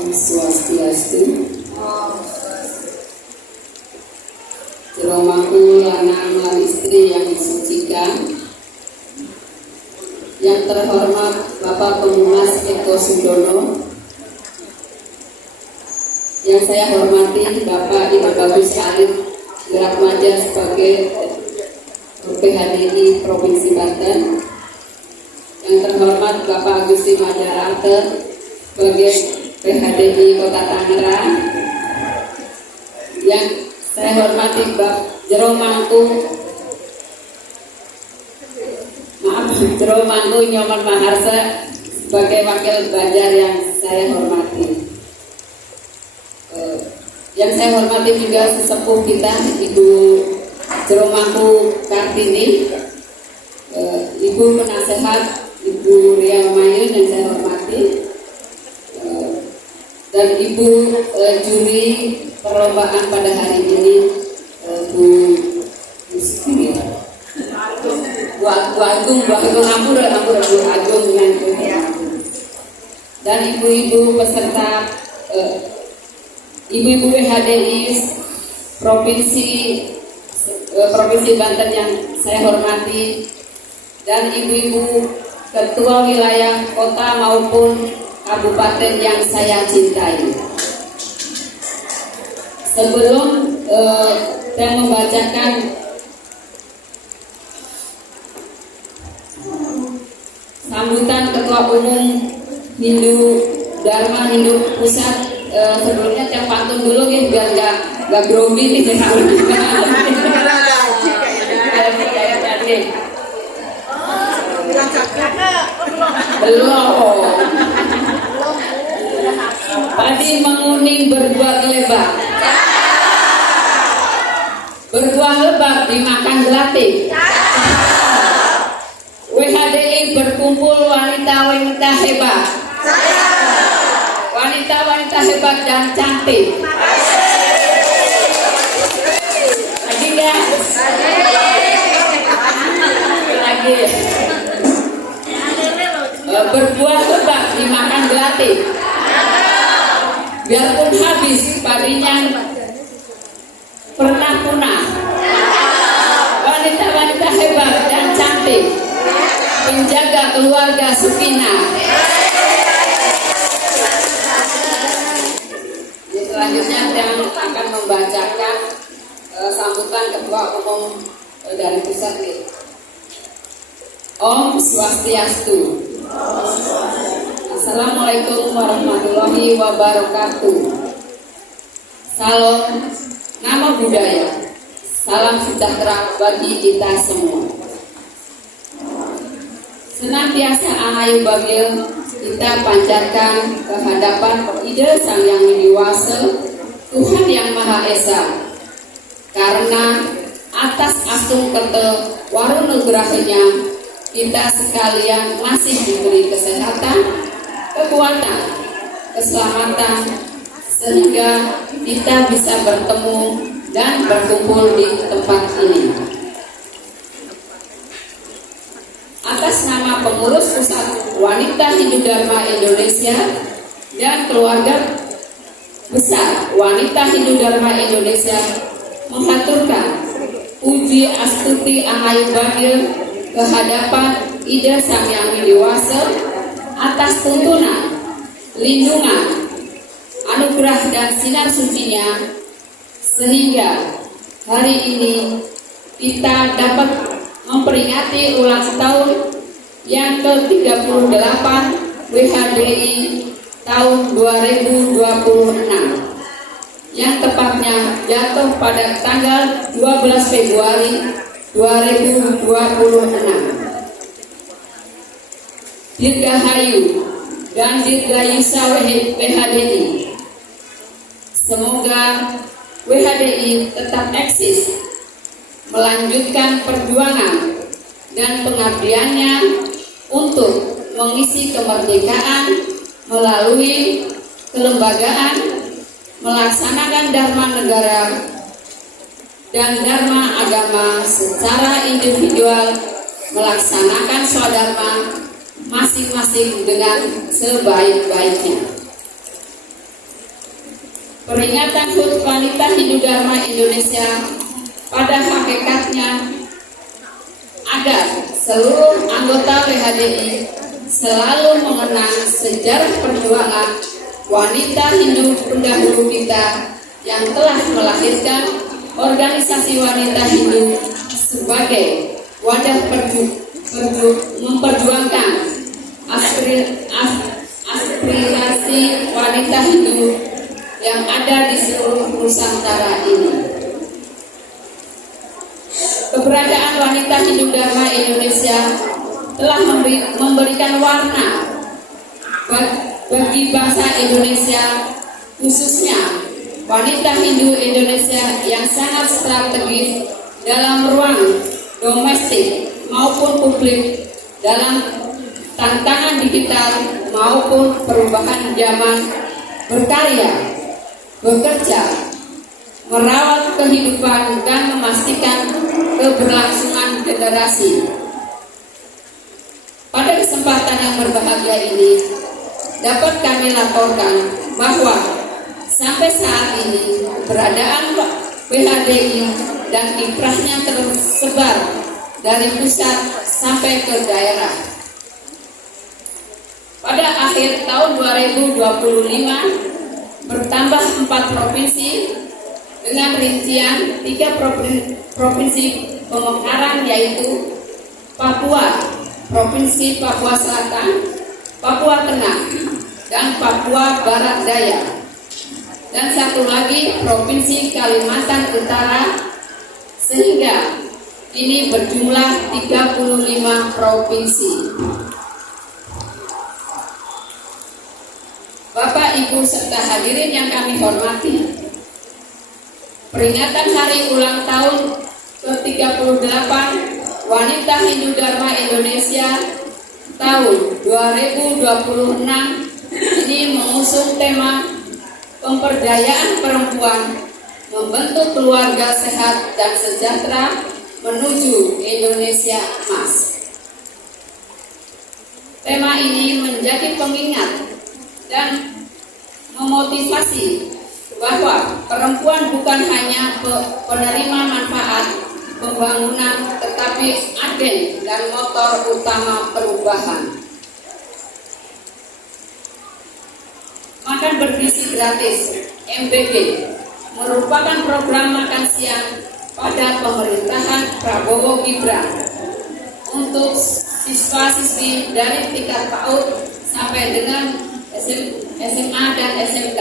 Om Swastiastu. Jeromaku lanang lan istri yang disucikan, yang terhormat Bapak Pemunas Eko Sudono, yang saya hormati Bapak Ibu Bagus Arif Gerakmaja sebagai PHDI Provinsi Banten, yang terhormat Bapak Agusti Majararte sebagai PHDI Kota Tangerang, yang saya hormati Bapak Jero Mangku Nyoman Maharsa sebagai Wakil Banjar yang saya hormati. Yang saya hormati juga sesepuh kita Ibu Jero Mangku Kartini, Ibu Penasehat Ibu Ria Mayun yang saya hormati, dan Ibu juri perlombaan pada hari ini, Bu Agung dan ibu-ibu peserta, ibu-ibu WHDI Provinsi Banten yang saya hormati, dan ibu-ibu ketua wilayah kota maupun kabupaten yang saya cintai. Sebelum saya membacakan sambutan Ketua Umum Hindu Dharma Hindu Pusat, sebelumnya saya pantun dulu ya biar nggak grogi nih. Belum. Padi menguning berbuah lebar, berbuah lebar dimakan gelatik. WHDI berkumpul wanita-wanita hebat, wanita-wanita hebat dan cantik. Lagi ya? Lagi. Berbuah lebat dimakan gelatik. Biarpun habis padinya pernah punah. Wanita-wanita hebat dan cantik, menjaga keluarga Sukina. Selanjutnya saya akan membacakan sambutan Ketua Umum dari pusat ini. Om Swastiastu. Assalamualaikum warahmatullahi wabarakatuh. Salam nama budaya, salam sejahtera bagi kita semua. Senantiasa ahayu babil kita panjatkan kehadapan ide Sang Yang Widiwasa, Tuhan Yang Maha Esa, karena atas astung kete warunugrahnya kita sekalian masih diberi kesehatan, kekuatan, keselamatan, sehingga kita bisa bertemu dan berkumpul di tempat ini. Atas nama pengurus Pusat Wanita Hindu Dharma Indonesia dan keluarga besar Wanita Hindu Dharma Indonesia mengaturkan puji astuti ahayu bagil kehadapan Ida Sang Yang Widiwasa atas tuntunan, lindungan, anugerah dan sinar sucinya, sehingga hari ini kita dapat memperingati ulang tahun yang ke-38 WHDI tahun 2026 yang tepatnya jatuh pada tanggal 12 Februari 2026. Dirgahayu dan Dirgayusa WHDI. Semoga WHDI tetap eksis, melanjutkan perjuangan dan pengabdiannya untuk mengisi kemerdekaan melalui kelembagaan, melaksanakan dharma negara dan dharma agama secara individual, melaksanakan swadharma masing-masing dengan sebaik-baiknya. Peringatan HUT Wanita Hindu Dharma Indonesia pada hakikatnya agar seluruh anggota WHDI selalu mengenang sejarah perjuangan wanita Hindu pendahulu kita yang telah melahirkan organisasi wanita Hindu sebagai wadah memperjuangkan aspirasi wanita Hindu yang ada di seluruh Nusantara ini. Keberadaan wanita Hindu Dharma Indonesia telah memberikan warna bagi bangsa Indonesia, khususnya wanita Hindu Indonesia yang sangat strategis dalam ruang domestik maupun publik, dalam tantangan digital maupun perubahan zaman, berkarya, bekerja, merawat kehidupan dan memastikan keberlangsungan generasi. Pada kesempatan yang berbahagia ini, dapat kami laporkan bahwa sampai saat ini keberadaan WHDI dan kiprahnya tersebar dari pusat sampai ke daerah. Pada akhir tahun 2025 bertambah 4 provinsi dengan rincian 3 provinsi pemekaran, yaitu Papua, Provinsi Papua Selatan, Papua Tengah, dan Papua Barat Daya, dan satu lagi Provinsi Kalimantan Utara, sehingga ini berjumlah 35 provinsi. Bapak, Ibu, serta hadirin yang kami hormati, peringatan hari ulang tahun ke-38 Wanita Hindu Dharma Indonesia tahun 2026 ini mengusung tema pemberdayaan perempuan, membentuk keluarga sehat dan sejahtera menuju Indonesia Emas. Tema ini menjadi pengingat dan memotivasi bahwa perempuan bukan hanya penerima manfaat pembangunan, tetapi agen dan motor utama perubahan. Makan bergizi gratis (MBG) merupakan program makan siang pada pemerintahan Prabowo Gibran untuk siswa-siswi dari tingkat PAUD sampai dengan SMA dan SMK.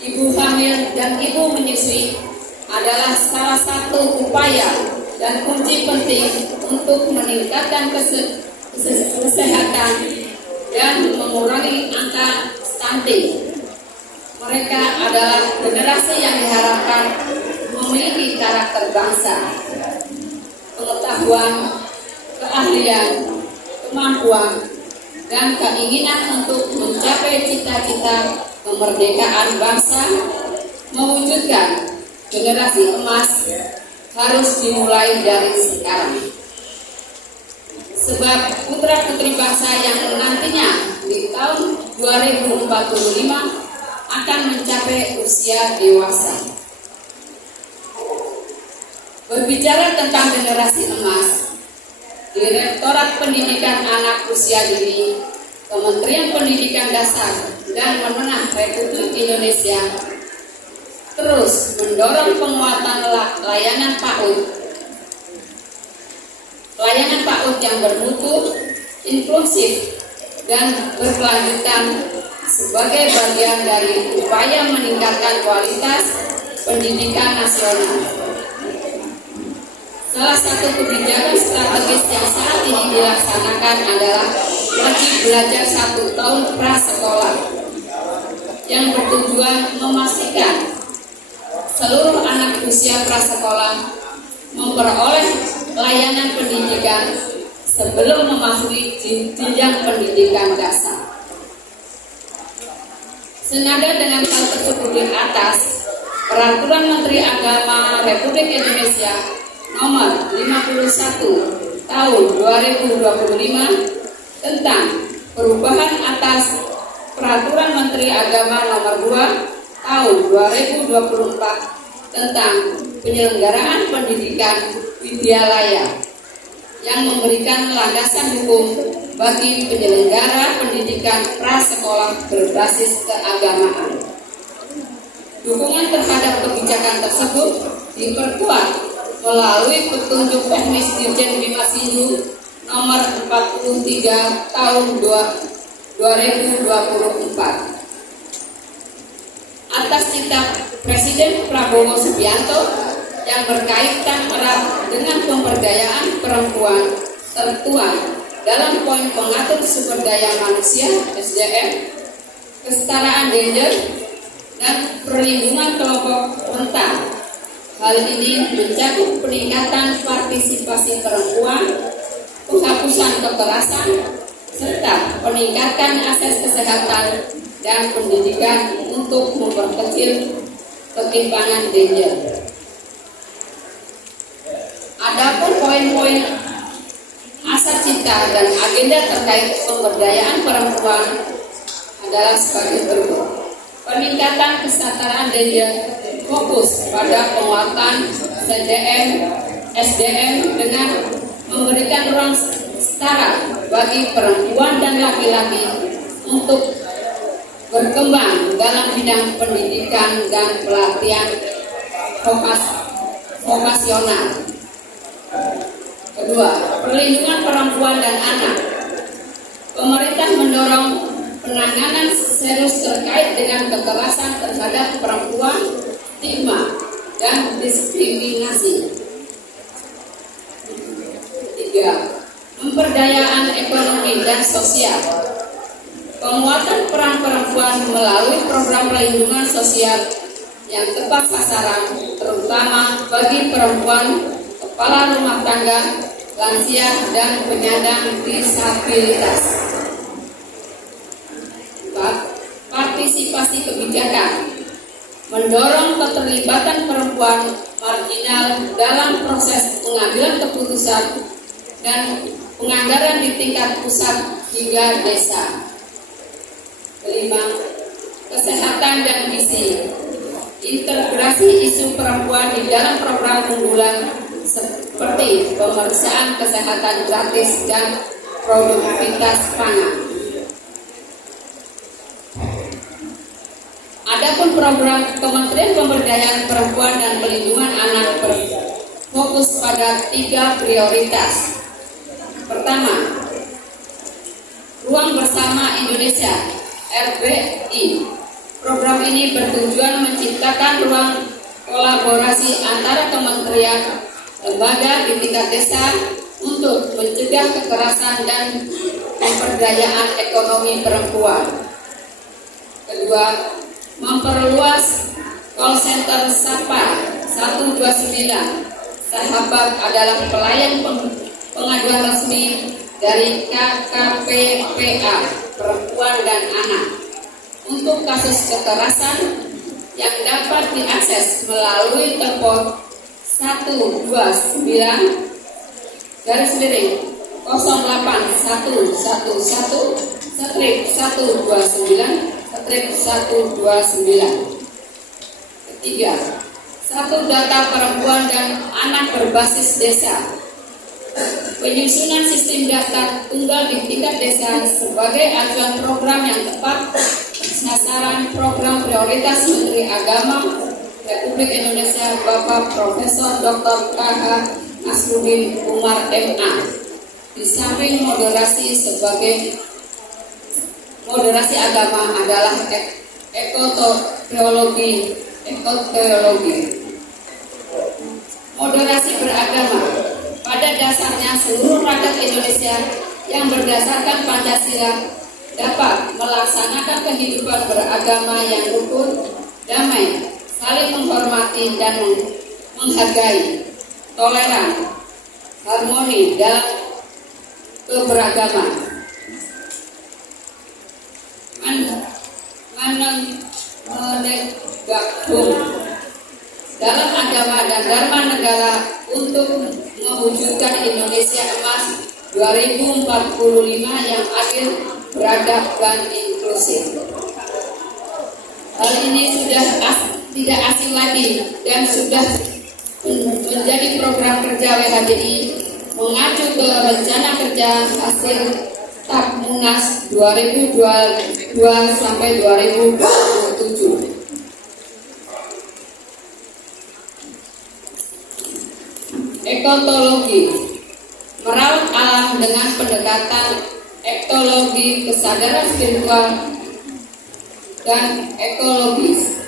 Ibu hamil dan ibu menyusui adalah salah satu upaya dan kunci penting untuk meningkatkan kesehatan dan mengurangi angka stunting. Mereka adalah generasi yang diharapkan memiliki karakter bangsa, pengetahuan, keahlian, kemampuan, dan keinginan untuk mencapai cita-cita kemerdekaan bangsa. Mewujudkan generasi emas harus dimulai dari sekarang. Sebab putra-putri bangsa yang nantinya di tahun 2045 akan mencapai usia dewasa. Berbicara tentang generasi emas, Direktorat Pendidikan Anak Usia Dini, Kementerian Pendidikan Dasar dan Menengah Republik Indonesia terus mendorong penguatan layanan PAUD yang bermutu, inklusif, dan berkelanjutan sebagai bagian dari upaya meningkatkan kualitas pendidikan nasional. Salah satu kebijakan strategis yang saat ini dilaksanakan adalah wajib belajar 1 tahun prasekolah yang bertujuan memastikan seluruh anak usia prasekolah memperoleh layanan pendidikan sebelum memasuki jenjang pendidikan dasar. Senada dengan hal tersebut di atas, Peraturan Menteri Agama Republik Indonesia Nomor 51 Tahun 2025 tentang perubahan atas Peraturan Menteri Agama Nomor 2 tahun 2024 tentang penyelenggaraan pendidikan widyalaya yang memberikan landasan hukum bagi penyelenggara pendidikan prasekolah berbasis keagamaan. Dukungan terhadap kebijakan tersebut diperkuat melalui petunjuk teknis Dirjen Bimas Hindu nomor 43 tahun 2024. Atas kitab Presiden Prabowo Subianto yang berkaitan erat dengan pemberdayaan perempuan tertuang dalam poin pengatur sumber daya manusia SDM, kesetaraan gender, dan perlindungan kelompok rentan. Hal ini mencakup peningkatan partisipasi perempuan, penghapusan kekerasan, serta peningkatan akses kesehatan dan pendidikan untuk memperkecil ketimpangan gender. Adapun poin-poin asa cita dan agenda terkait pemberdayaan perempuan adalah sebagai berikut. Peningkatan kesetaraan gender fokus pada penguatan SDM dengan memberikan ruang setara bagi perempuan dan laki-laki untuk berkembang dalam bidang pendidikan dan pelatihan vokasional. Kedua, perlindungan perempuan dan anak. Pemerintah mendorong penanganan serius terkait dengan kekerasan terhadap perempuan, stigma, dan diskriminasi. Tiga, pemberdayaan ekonomi dan sosial. Penguatan peran perempuan melalui program perlindungan sosial yang tepat sasaran, terutama bagi perempuan, kepala rumah tangga, lansia, dan penyandang disabilitas. 4. Partisipasi kebijakan. Mendorong keterlibatan perempuan marginal dalam proses pengambilan keputusan dan penganggaran di tingkat pusat hingga desa. 5. Kesehatan dan gizi. Integrasi isu perempuan di dalam program unggulan seperti pemeriksaan kesehatan gratis dan produktivitas pangan. Adapun program Kementerian Pemberdayaan Perempuan dan Pelindungan Anak berfokus pada 3 prioritas. Pertama, Ruang Bersama Indonesia RBI. Program ini bertujuan menciptakan ruang kolaborasi antara kementerian, lembaga di tingkat desa untuk mencegah kekerasan dan pemberdayaan ekonomi perempuan. Kedua, memperluas call center SAPA 129. Sahabat adalah pelayan pengaduan resmi dari KKPPA Perempuan dan Anak untuk kasus kekerasan yang dapat diakses melalui telepon 129-111-129-129. Ketiga, satu data perempuan dan anak berbasis desa. Penyusunan sistem daftar tunggal di tingkat desa sebagai acuan program yang tepat sasaran program prioritas Menteri Agama Republik Indonesia Bapak Profesor Dr. K.H. Nasruddin Umar MA. Di samping moderasi agama adalah ekoteologi. Moderasi beragama. Pada dasarnya seluruh rakyat Indonesia yang berdasarkan Pancasila dapat melaksanakan kehidupan beragama yang rukun, damai, saling menghormati dan menghargai, toleran, harmoni dalam keberagaman. Dalam agama dan dharma negara untuk mewujudkan Indonesia Emas 2045 yang adil, beradab, dan inklusif. Hal ini sudah tidak asing lagi dan sudah menjadi program kerja WHDI mengacu ke rencana kerja hasil TAP Munas 2022 sampai 2027. Ekotologi, merawat alam dengan pendekatan ekologi, kesadaran spiritual dan ekologis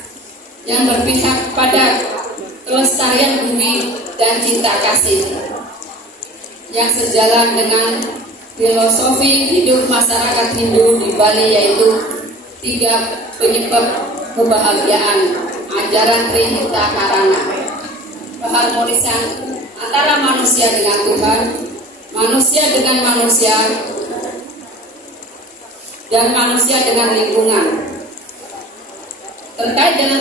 yang berpihak pada kelestarian bumi dan cinta kasih yang sejalan dengan filosofi hidup masyarakat Hindu di Bali, yaitu 3 penyebab kebahagiaan ajaran Trihita Karana, keharmonisan antara manusia dengan Tuhan, manusia dengan manusia, dan manusia dengan lingkungan. Terkait dengan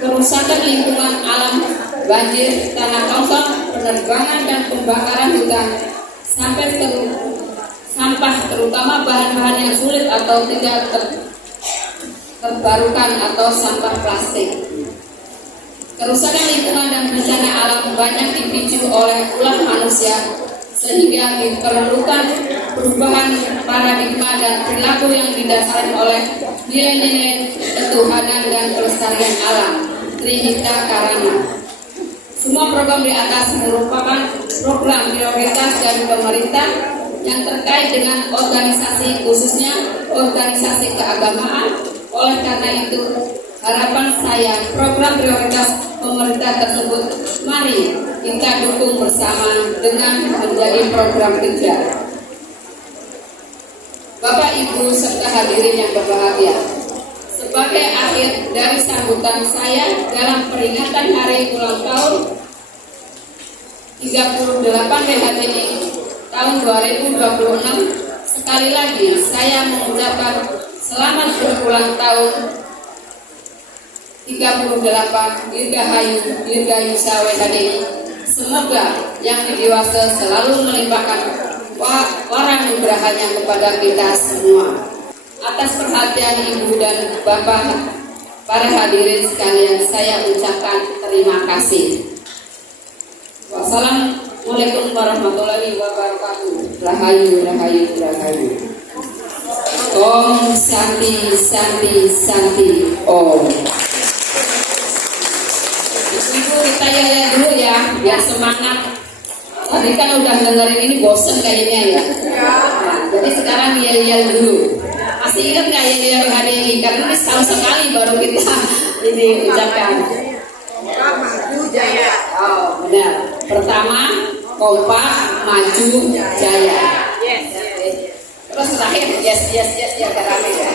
kerusakan lingkungan alam, banjir, tanah longsor, penerbangan dan pembakaran hutan, sampai sampah terutama bahan-bahan yang sulit atau tidak terbarukan atau sampah plastik. Kerusakan lingkungan dan bencana alam banyak dipicu oleh ulah manusia, sehingga diperlukan perubahan paradigma dan perilaku yang didasari oleh nilai-nilai ketuhanan dan kelestarian alam Trihita Karana. Semua program di atas merupakan program prioritas dari pemerintah yang terkait dengan organisasi, khususnya organisasi keagamaan. Oleh karena itu, harapan saya program prioritas pemerintah tersebut mari kita dukung bersama dengan menjadi program kerja. Bapak, Ibu, serta hadirin yang berbahagia, sebagai akhir dari sambutan saya dalam peringatan hari ulang tahun 38 WHDI tahun 2026, sekali lagi saya mengucapkan selamat berulang tahun 38 Dirgahayu Sa WHDI. Semoga yang dewasa selalu melimpahkan waranugrahanya kepada kita semua. Atas perhatian Ibu dan Bapak, para hadirin sekalian, saya ucapkan terima kasih. Wassalamualaikum warahmatullahi wabarakatuh. Rahayu, rahayu, rahayu. Om Santi, Santi, Santi, Om. Ibu kita ya dulu ya, biar semangat. Tadi kan udah dengerin ini bosen kayaknya ya. Nah, jadi sekarang yel-yel dulu. Masih ingat nggak yel-yel hari ini? Karena ini setahun sekali baru kita ini ucapkan. Maju Jaya. Oh, benar. Pertama, kompak, maju, jaya. Yes. Terus terakhir, yes, ya, rame ya.